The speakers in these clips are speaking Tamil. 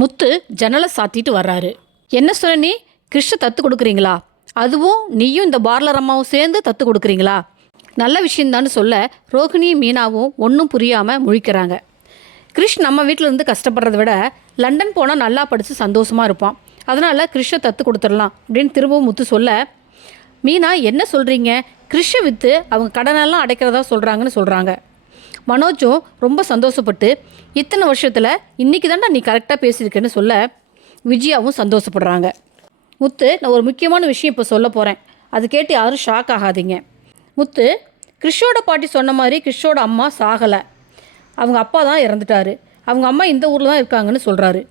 முத்து ஜன்னலை சாத்திட்டு வர்றாரு. என்ன சொன்ன நீ? கிருஷ்ண தத்து கொடுக்குறீங்களா? அதுவும் நீயும் இந்த பார்லர் அம்மாவும் சேர்ந்து தத்து கொடுக்குறீங்களா? நல்ல விஷயந்தான்னு சொல்ல ரோஹிணியும் மீனாவும் ஒன்றும் புரியாமல் முழிக்கிறாங்க. கிருஷ் நம்ம வீட்டில் இருந்து கஷ்டப்படுறத விட லண்டன் போனால் நல்லா படித்து சந்தோஷமாக இருப்பான். அதனால் கிருஷ்ண தத்து கொடுத்துடலாம் அப்படின்னு திரும்பவும் முத்து சொல்ல, மீனா என்ன சொல்கிறீங்க? கிருஷ்ண விற்று அவங்க கடனெல்லாம் அடைக்கிறதா சொல்கிறாங்க. மனோஜும் ரொம்ப சந்தோஷப்பட்டு, இத்தனை வருஷத்தில் இன்றைக்கி தானே நீ கரெக்டாக பேசியிருக்கேன்னு சொல்ல விஜயாவும் சந்தோஷப்படுறாங்க. முத்து, நான் ஒரு முக்கியமான விஷயம் இப்போ சொல்ல போகிறேன். அது கேட்டு யாரும் ஷாக் ஆகாதீங்க. முத்து, கிருஷோட பாட்டி சொன்ன மாதிரி கிருஷோட அம்மா சாகலை, அவங்க அப்பா தான் இறந்துட்டாரு. அவங்க அம்மா இந்த ஊரில் தான் இருக்காங்கன்னு சொல்கிறாரு.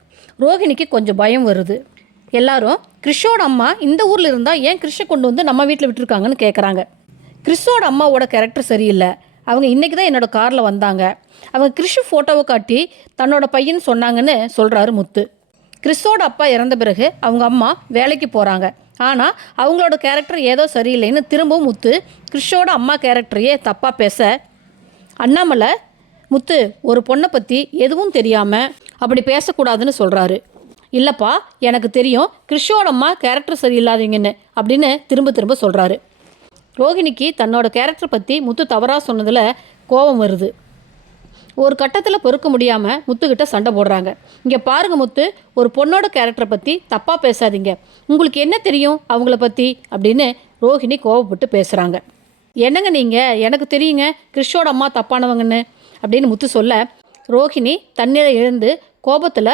ரோஹிணிக்கு கொஞ்சம் பயம் வருது. எல்லாரும் கிருஷோட அம்மா இந்த ஊரில் இருந்தால் ஏன் கிருஷை கொண்டு வந்து நம்ம வீட்டில் விட்டுருக்காங்கன்னு கேட்குறாங்க. கிறிஷோட அம்மாவோட கேரக்டர் சரியில்லை. அவங்க இன்றைக்கி தான் என்னோடய காரில் வந்தாங்க. அவங்க கிறிஷ் ஃபோட்டோவை காட்டி தன்னோட பையன் சொன்னாங்கன்னு சொல்கிறாரு முத்து. கிறிஷோட அப்பா இறந்த பிறகு அவங்க அம்மா வேலைக்கு போகிறாங்க. ஆனால் அவங்களோட கேரக்டர் ஏதோ சரியில்லைன்னு திரும்பவும் முத்து கிறிஷோட அம்மா கேரக்டரையே தப்பாக பேச, அண்ணாமலை முத்து ஒரு பொண்ணை பற்றி எதுவும் தெரியாமல் அப்படி பேசக்கூடாதுன்னு சொல்கிறாரு. இல்லைப்பா, எனக்கு தெரியும் கிறிஷோட அம்மா கேரக்டர் சரியில்லாதீங்கன்னு அப்படின்னு திரும்ப சொல்கிறாரு. ரோஹிணிக்கு தன்னோட கேரக்டர் பற்றி முத்து தவறாக சொன்னதில் கோபம் வருது. ஒரு கட்டத்தில் பொறுக்க முடியாமல் முத்துக்கிட்ட சண்டை போடுறாங்க. இங்கே பாருங்கள் முத்து, ஒரு பொண்ணோட கேரக்டரை பற்றி தப்பாக பேசாதீங்க. உங்களுக்கு என்ன தெரியும் அவங்கள பற்றி அப்படின்னு ரோஹிணி கோபப்பட்டு பேசுகிறாங்க. என்னங்க நீங்கள்? எனக்கு தெரியுங்க கிறிஷோட அம்மா தப்பானவங்கன்னு அப்படின்னு முத்து சொல்ல, ரோஹிணி தண்ணீரை எழுந்து கோபத்தில்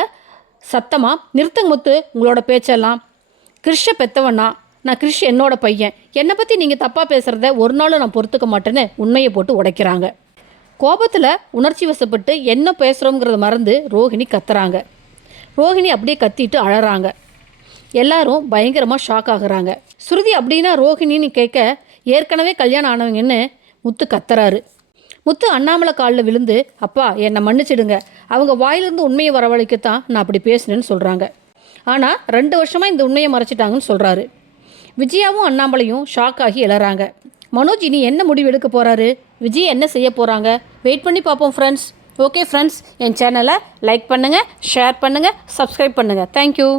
சத்தமாக, நிறுத்துங்க முத்து உங்களோட பேச்செல்லாம். கிறிஷை பெற்றவனா? நான் கிறிஷ் என்னோட பையன். என்னை பற்றி நீங்கள் தப்பாக பேசுகிறத ஒரு நாளும் நான் பொறுத்துக்க மாட்டேன்னு உண்மையை போட்டு உடைக்கிறாங்க. கோபத்தில் உணர்ச்சி வசப்பட்டு என்ன பேசுகிறோங்கிறத மறந்து ரோஹிணி கத்துறாங்க. ரோஹிணி அப்படியே கத்திட்டு அழறாங்க. எல்லாரும் பயங்கரமாக ஷாக் ஆகுறாங்க. ஸ்ருதி அப்படின்னா ரோஹிணின்னு கேட்க, ஏற்கனவே கல்யாணம் ஆனவங்கன்னு முத்து கத்துறாரு. முத்து அண்ணாமலை காலில் விழுந்து, அப்பா என்னை மன்னிச்சிடுங்க, அவங்க வாயிலிருந்து உண்மையை வரவழைக்கத்தான் நான் அப்படி பேசினேன்னு சொல்கிறாங்க. ஆனால் 2 வருஷமாக இந்த உண்மையை மறைச்சிட்டாங்கன்னு சொல்கிறாரு. விஜயாவும் அண்ணாமலையும் ஷாக் ஆகி எழறாங்க. மனோஜ் இனி என்ன முடிவு எடுக்க போகிறாரு? விஜய் என்ன செய்ய போகிறாங்க? வெயிட் பண்ணி பார்ப்போம் ஃப்ரெண்ட்ஸ். ஓகே ஃப்ரெண்ட்ஸ், என் சேனலை லைக் பண்ணுங்கள், ஷேர் பண்ணுங்கள், சப்ஸ்கிரைப் பண்ணுங்கள். தேங்க்யூ.